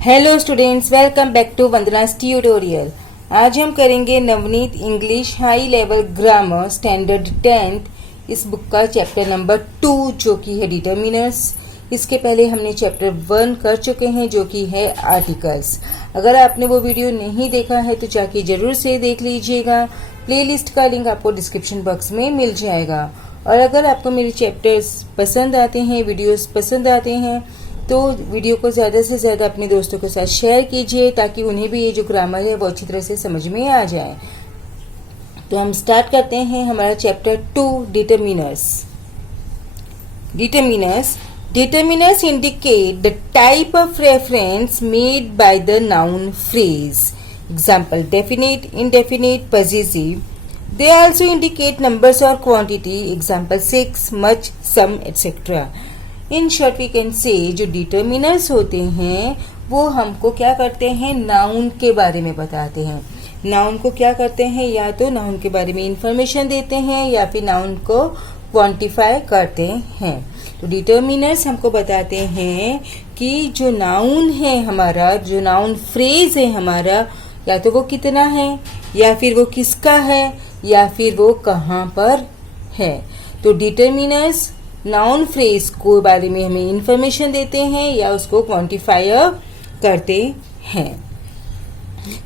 Hello students, welcome back to Vandana's tutorial. आज हम करेंगे Navneet English high level grammar standard 10th इस बुक का चैप्टर नंबर 2 जो कि है डिटर्मिनर्स। इसके पहले हमने चैप्टर 1 कर चुके हैं जो कि है आर्टिकल्स। अगर आपने वो वीडियो नहीं देखा है तो जाके जरूर से देख लीजिएगा। प्लेलिस्ट का लिंक आपको डिस्क्रिप्शन बॉक्स में मिल जाएगा। और अगर आपको मेरे चैप्टर्स पसंद आते हैं, वीडियोस पसंद आते हैं तो वीडियो को ज़्यादा से ज़्यादा अपने दोस्तों के साथ शेयर कीजिए ताकि उन्हें भी ये जो ग्रामर है वो अच्छी तरह से समझ में आ जाए। तो हम स्टार्ट करते हैं हमारा chapter 2 determiners. Determiners indicate the type of reference made by the noun phrase. Example definite, indefinite, possessive. They also indicate numbers or quantity. Example 6, much, some, etc. In short we can say जो determiners होते हैं वो हमको क्या करते हैं, noun के बारे में बताते हैं। नाउन को क्या करते हैं, या तो नाउन के बारे में इंफॉर्मेशन देते हैं या फिर नाउन को क्वांटिफाई करते हैं। तो डिटर्मिनर्स हमको बताते हैं कि जो नाउन है हमारा, जो नाउन फ्रेज है हमारा, या तो वो कितना है या फिर वो किसका है या फिर वो कहाँ पर है। तो डिटर्मिनर्स नाउन फ्रेज को बारे में हमें इंफॉर्मेशन देते हैं या उसको क्वांटिफायर करते हैं।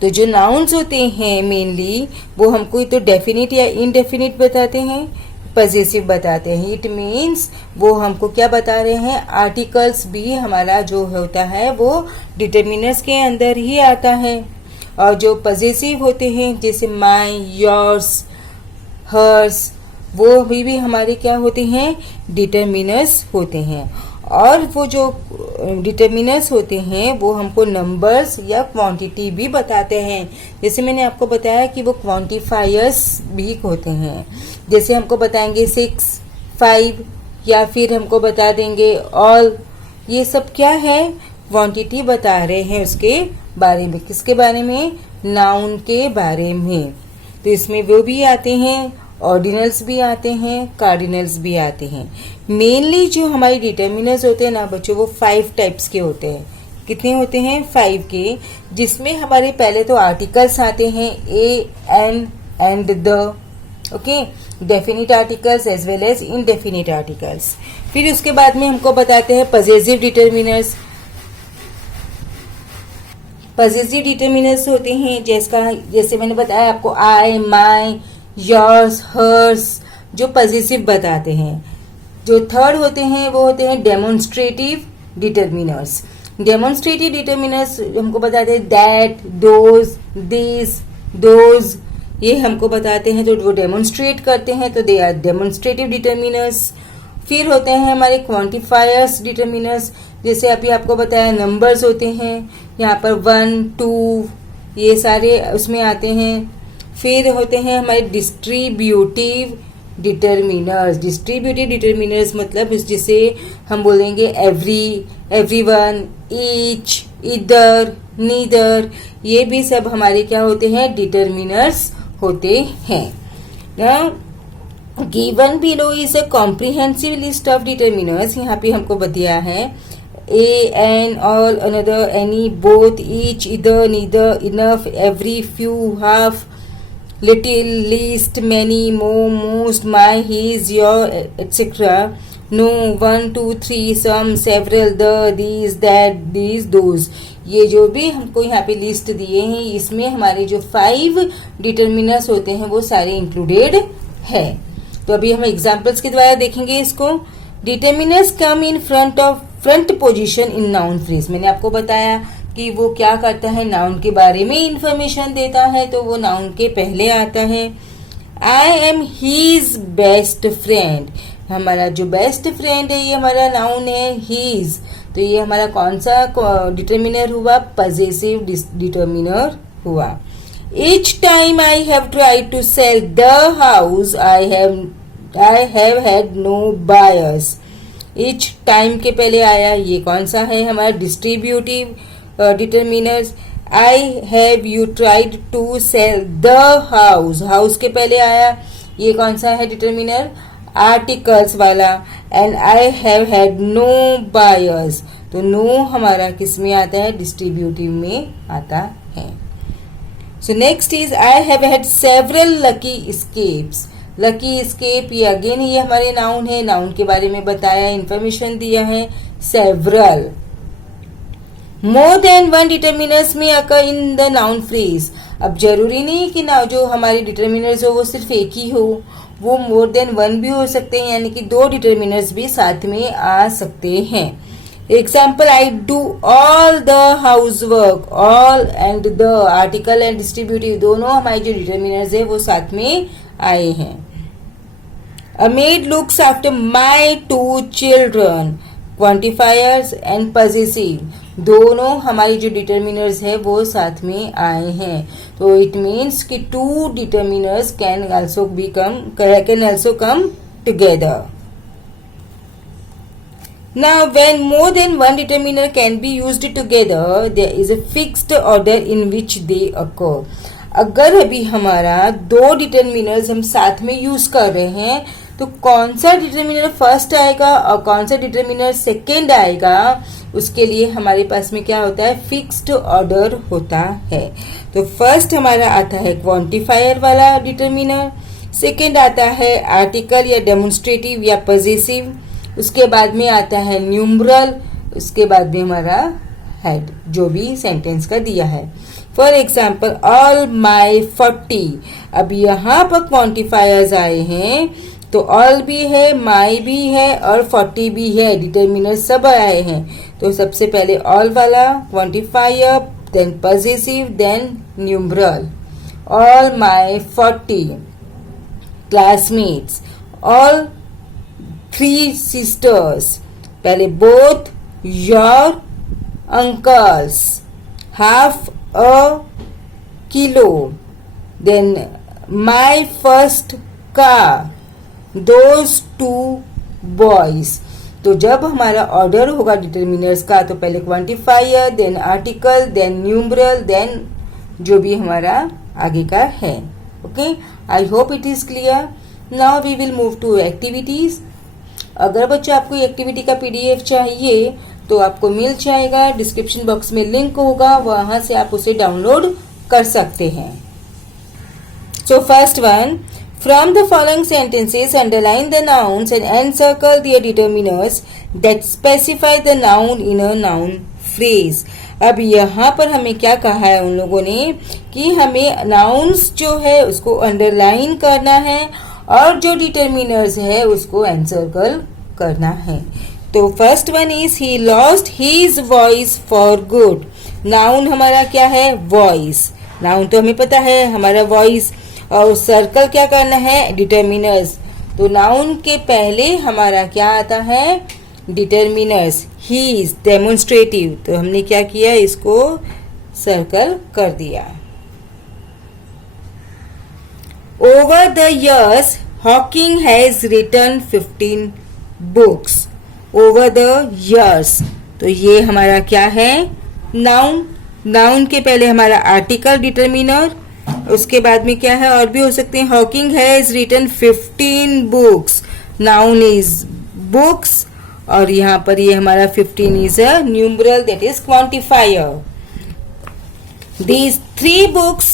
तो जो नाउन्स होते हैं मेनली वो हमको तो डेफिनिट या इनडेफिनिट बताते हैं, पजेसिव बताते हैं। इट मीन्स वो हमको क्या बता रहे हैं, आर्टिकल्स भी हमारा जो होता है वो डिटर्मिनर्स के अंदर ही आता है। और जो पजेसिव होते हैं जैसे माई, योर्स, हर्स, वो भी हमारे क्या होते हैं, डिटर्मिनर्स होते हैं। और वो जो डिटर्मिनर्स होते हैं वो हमको नंबर्स या क्वांटिटी भी बताते हैं। जैसे मैंने आपको बताया कि वो क्वांटिफायर्स भी होते हैं। जैसे हमको बताएंगे 6, 5 या फिर हमको बता देंगे ऑल। ये सब क्या है, क्वांटिटी बता रहे हैं उसके बारे में। किसके बारे में, नाउन के बारे में। तो इसमें वो भी आते हैं, ऑर्डिनल्स भी आते हैं, कार्डिनल्स भी आते हैं। मेनली जो हमारे डिटर्मिनर्स होते हैं ना बच्चों, वो 5 टाइप्स के होते हैं। कितने होते हैं, 5 के। जिसमें हमारे पहले तो आर्टिकल्स आते हैं a, an and the. Okay, definite articles as well as indefinite articles. फिर उसके बाद में हमको बताते हैं पजेसिव डिटर्मिनर्स। पजेसिव डिटर्मिनर्स होते हैं जैसे मैंने बताया आपको, आई, माई, योर्स, हर्स, जो पजेसिव बताते हैं। जो थर्ड होते हैं वो होते हैं डेमोन्स्ट्रेटिव डिटर्मिनर्स। डेमोन्स्ट्रेटिव डिटर्मिनर्स हमको बताते हैं दैट, दोज, दिस, दोज। ये हमको बताते हैं, तो वो डेमोन्स्ट्रेट करते हैं तो दे आर डेमोन्स्ट्रेटिव डिटर्मिनर्स। फिर होते हैं हमारे क्वांटिफायर्स डिटर्मिनर्स। जैसे अभी आपको बताया नंबर्स होते हैं, यहाँ पर 1, 2 ये सारे उसमें आते हैं। फिर होते हैं हमारे डिस्ट्रीब्यूटिव डिटर्मिनर्स। डिस्ट्रीब्यूटिव डिटर्मिनर्स मतलब जिसे हम बोलेंगे एवरी, एवरीवन, ईच, इधर, नीदर। ये भी सब हमारे क्या होते हैं, डिटर्मिनर्स होते हैं। Now, given below is a comprehensive list of determiners। यहाँ पे हमको बताया है a, an, all, another, any, both, each, either, neither, enough, every, few, half, little, least, many, more, most, my, his, your, etc. No, 1, 2, 3, some, several, the, these, that, these, those। ये जो भी हमको यहाँ पे लिस्ट दिए हैं इसमें हमारे जो 5 डिटर्मिनर्स होते हैं वो सारे इंक्लूडेड है। तो अभी हम एग्जांपल्स के द्वारा देखेंगे इसको। Determiners come in front position in noun phrase. मैंने आपको बताया कि वो क्या करता है, नाउन के बारे में इंफॉर्मेशन देता है तो वो नाउन के पहले आता है। I am his best friend. हमारा जो बेस्ट फ्रेंड है ये हमारा नाउन है हीज। तो ये हमारा कौन सा डिटर्मिनर हुआ, पजेसिव डिटर्मिनर हुआ। Each time I have tried to sell the house, I have had no buyers। Each time के पहले आया, ये कौन सा है हमारा distributive determiners. I have you tried to sell the house, house के पहले आया, ये कौन सा है डिटर्मिनर, आर्टिकल्स वाला। And I have had no buyers, तो नो हमारा किस में आता है, डिस्ट्रीब्यूटिव में आता है। So next is I have had several lucky escapes. Lucky escape ये अगेन ये हमारे नाउन है, नाउन के बारे में बताया, इंफॉर्मेशन दिया है। Several, more than one determiners में अकर इन द नाउन फ्रेज। अब जरूरी नहीं कि ना जो हमारे डिटर्मिनर्स हो वो सिर्फ एक ही हो, वो मोर देन वन भी हो सकते हैं, यानी कि दो डिटर्मिनर्स भी साथ में आ सकते हैं। Example, I do all the house work, all and the article and distributive दोनों हमारे जो डिटर्मिनर्स है वो साथ में आए हैं। A maid looks after my 2 children, quantifiers and possessive दोनों हमारी जो डिटर्मिनर्स है वो साथ में आए हैं। तो इट मीन्स कि 2 determiners can also come together. Now, when more than one determiner can be used together, there is a fixed order in which they occur. अगर अभी हमारा 2 डिटर्मिनर्स हम साथ में यूज कर रहे हैं तो कौन सा डिटर्मिनर फर्स्ट आएगा और कौन सा डिटर्मिनर सेकेंड आएगा, उसके लिए हमारे पास में क्या होता है, फिक्स्ड ऑर्डर होता है। तो फर्स्ट हमारा आता है क्वांटिफायर वाला डिटर्मिनर, सेकेंड आता है आर्टिकल या डेमोन्स्ट्रेटिव या पजेसिव, उसके बाद में आता है न्यूमरल, उसके बाद में हमारा हेड जो भी सेंटेंस का दिया है। फॉर एग्जाम्पल, ऑल माई 40, अब यहाँ पर क्वांटिफायर्स आए हैं तो ऑल भी है, माई भी है और 40 भी है, डिटर्मिनर सब आए हैं। तो सबसे पहले ऑल वाला quantifier, then possessive, then numeral. All my 40 classmates, all 3 sisters, पहले both your uncles, half a kilo, then my first car, those 2 boys। तो जब हमारा ऑर्डर होगा डिटर्मिनर्स का तो पहले quantifier, then article, then numeral, then जो भी हमारा आगे का है। Okay, I hope it is clear. Now we will move to activities. अगर बच्चों आपको एक्टिविटी का पीडीएफ चाहिए तो आपको मिल जाएगा, डिस्क्रिप्शन बॉक्स में लिंक होगा, वहां से आप उसे डाउनलोड कर सकते हैं। So first one, from the following sentences underline the nouns and encircle their determiners that specify the noun in a noun phrase. अब यहाँ पर हमें क्या कहा है उन लोगों ने कि हमें नाउन्स जो है उसको अंडरलाइन करना है और जो डिटर्मिनर्स है उसको एनसर्कल करना है। तो first one is he lost his voice for good. Noun हमारा क्या है, वॉइस। नाउन तो हमें पता है हमारा वॉइस, और सर्कल क्या करना है, डिटर्मिनर्स। तो नाउन के पहले हमारा क्या आता है, डिटर्मिनर्स। हीज डेमोन्स्ट्रेटिव, तो हमने क्या किया, इसको सर्कल कर दिया। Over the years, Hawking has written 15 books. Over the years, तो ये हमारा क्या है, नाउन। नाउन के पहले हमारा आर्टिकल डिटर्मिनर, उसके बाद में क्या है, और भी हो सकते हैं। Hawking has written 15 books, noun is books, और यहाँ पर ये हमारा 15 is a numeral, that is quantifier. These 3 books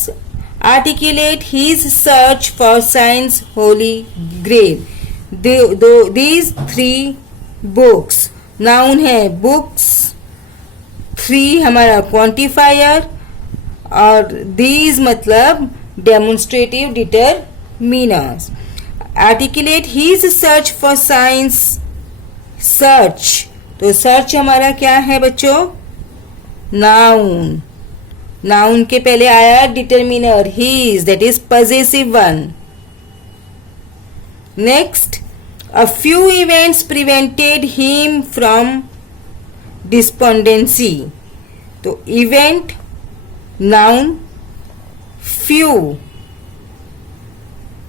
articulate his search for science holy grail. These 3 books, noun है books, 3 हमारा quantifier, और these मतलब demonstrative determiners. Articulate his search for science, search, तो search हमारा क्या है बच्चों, noun। नाउन के पहले आया determiner his, that is possessive one. Next, a few events prevented him from despondency. तो इवेंट नाउन, फ्यू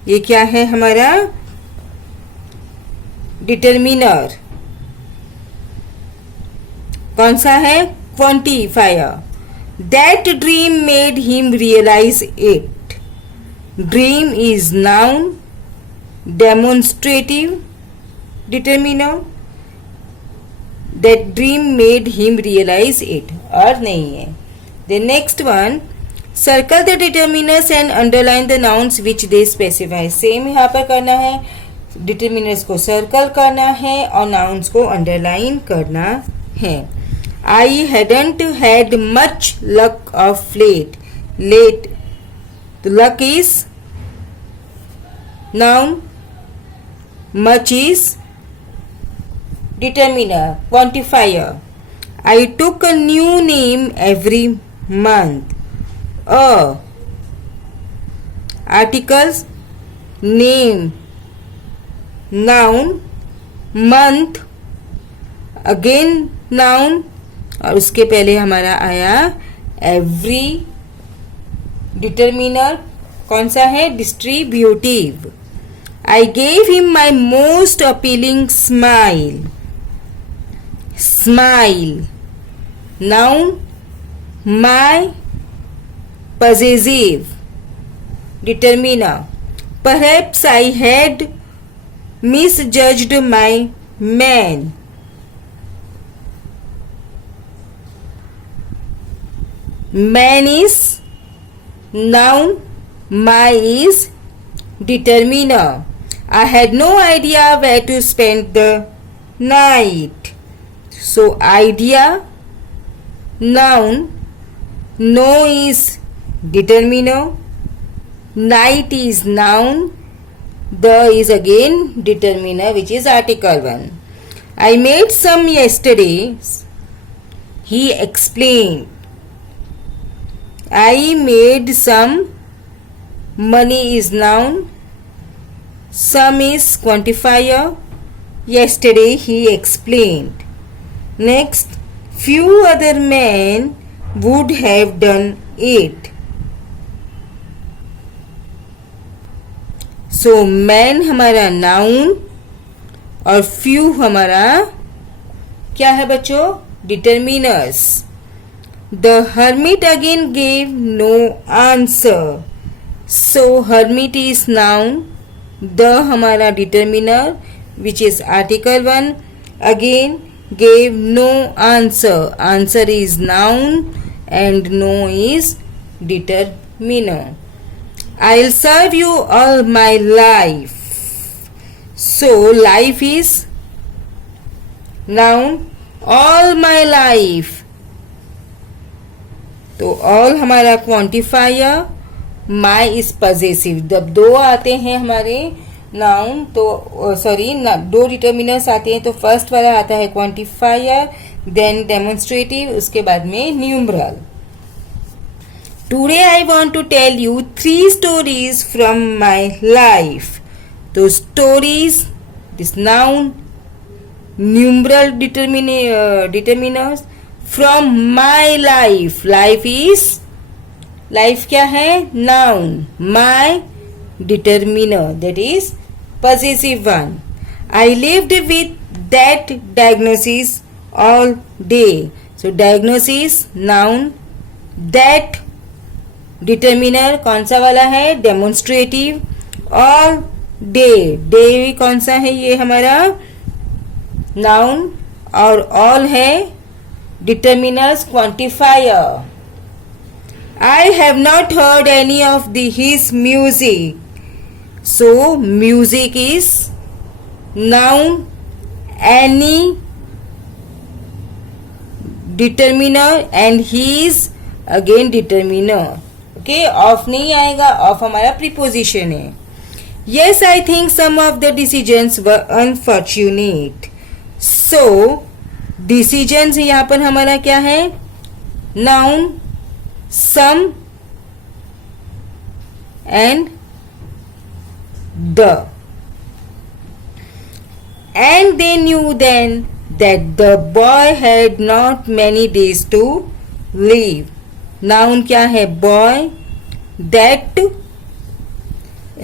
ये क्या है हमारा, डिटर्मिनर। कौन सा है, quantifier. That dream made him realize it. Dream is noun, demonstrative determiner, that dream made him realize it, और नहीं है। The next one, circle the determiners and underline the nouns which they specify. Same यहाँ पर करना है, determiners को circle करना है और नाउन्स को अंडरलाइन करना है। I hadn't had much luck of late, late, तो luck is noun, much is determiner, quantifier. I took a new name every month. Articles, name, noun, month, again noun, और उसके पहले हमारा आया every, determiner कौन सा है, distributive. I gave him my most appealing smile. Smile. Noun, my, possessive. Determiner. Perhaps I had misjudged my man. Man is noun, my is determiner. I had no idea where to spend the night. So idea, noun, no is determiner, night is noun, the is again determiner, which is article 1. I made some yesterday, he explained. I made some, money is noun, some is quantifier, yesterday he explained. Next, few other men would have done it. So man हमारा noun और few हमारा क्या है बच्चों, determiners. The hermit again gave no answer. So hermit is noun, the हमारा determiner which is article 1, again gave no answer, answer is noun and no is determiner. I'll serve you all my life. So life is noun, all my life, तो all हमारा quantifier, my is possessive. जब दो आते हैं हमारे noun तो दो determiners आते हैं तो फर्स्ट वाला आता है क्वांटिफायर, देन डेमोन्स्ट्रेटिव, उसके बाद में numeral. Today I want to tell you 3 stories from my life. तो stories this noun, numeral determiners, from my life, life is, life क्या है, noun, my determiner, that is possessive one. I lived with that diagnosis all day. So diagnosis noun, that determiner कौन सा वाला है, demonstrative, all day, day कौन सा है, ये हमारा noun और all है determiners quantifier. I have not heard any of his music. So music is noun, any determiner and he is again determiner. Okay, of नहीं आएगा, of हमारा preposition है. Yes, I think some of the decisions were unfortunate. So decisions यहाँ पर हमारा क्या है, noun, some and the, and they knew then that the boy had not many days to live. Noun क्या है, boy, that,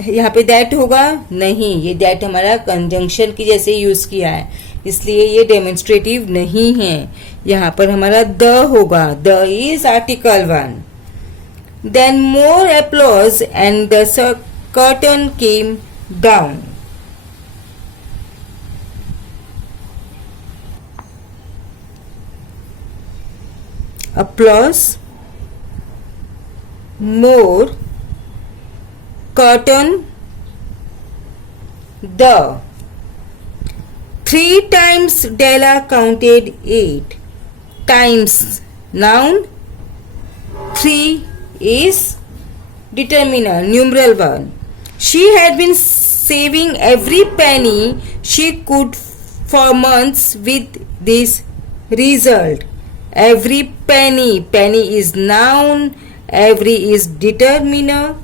यहाँ पे that होगा नहीं, ये that हमारा कंजंक्शन की जैसे यूज किया है इसलिए ये डेमोन्स्ट्रेटिव नहीं है, यहाँ पर हमारा द होगा, the is article 1. Then more applause and the curtain came down. applause, more, curtain, the. 3 times Della counted 8 times noun. 3 is determiner, numeral 1. She had been saving every penny she could for months with this result. Every penny, penny is noun, every is determiner,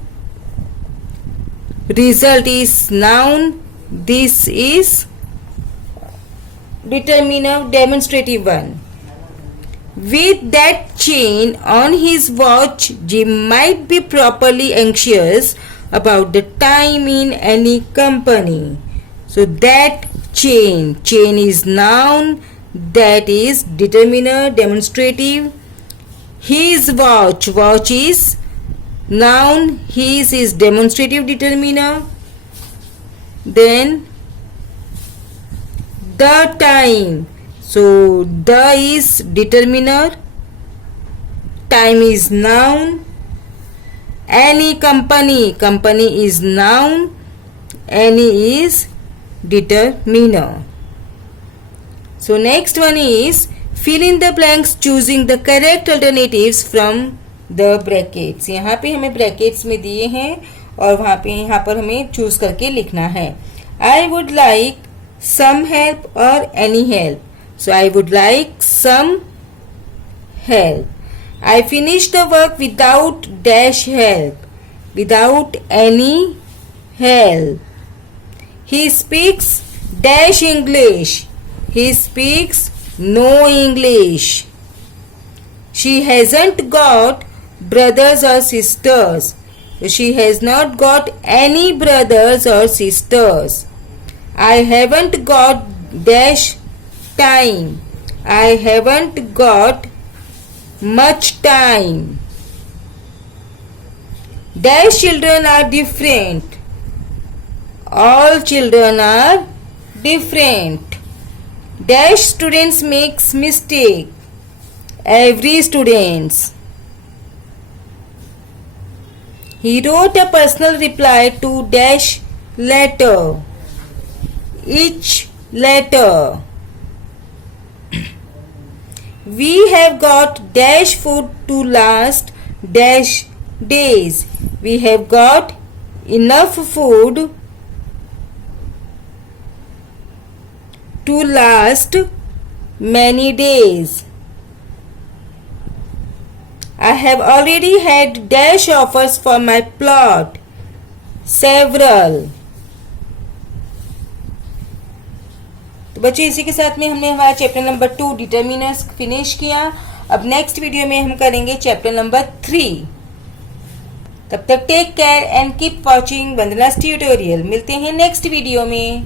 result is noun, this is determiner, demonstrative 1. With that chain on his watch, Jim might be properly anxious about the time in any company. So that chain is noun, that is determiner, demonstrative. His watch is noun, his is demonstrative, determiner. Then the time, so the is determiner, time is noun. Any company is noun, any is determiner. So next one is fill in the blanks choosing the correct alternatives from the brackets. यहाँ पे हमें brackets में दिए हैं और यहाँ पर हमें choose करके लिखना है. I would like some help or any help. So I would like some help. I finished the work without dash help, without any help. He speaks dash English. He speaks no English. She hasn't got brothers or sisters. She has not got any brothers or sisters. I haven't got dash time. I haven't got much time. Dash children are different. All children are different. Dash students makes mistake. Every students. He wrote a personal reply to dash letter. Each letter. We have got dash food to last dash days. We have got enough food to last many days. I have already had dash offers for my plot. Several. तो बच्चों इसी के साथ में हमने हमारा chapter number 2 determiners finish किया. अब नेक्स्ट वीडियो में हम करेंगे चैप्टर नंबर 3. तब तक take care and keep watching Vandana's tutorial. मिलते हैं नेक्स्ट वीडियो में.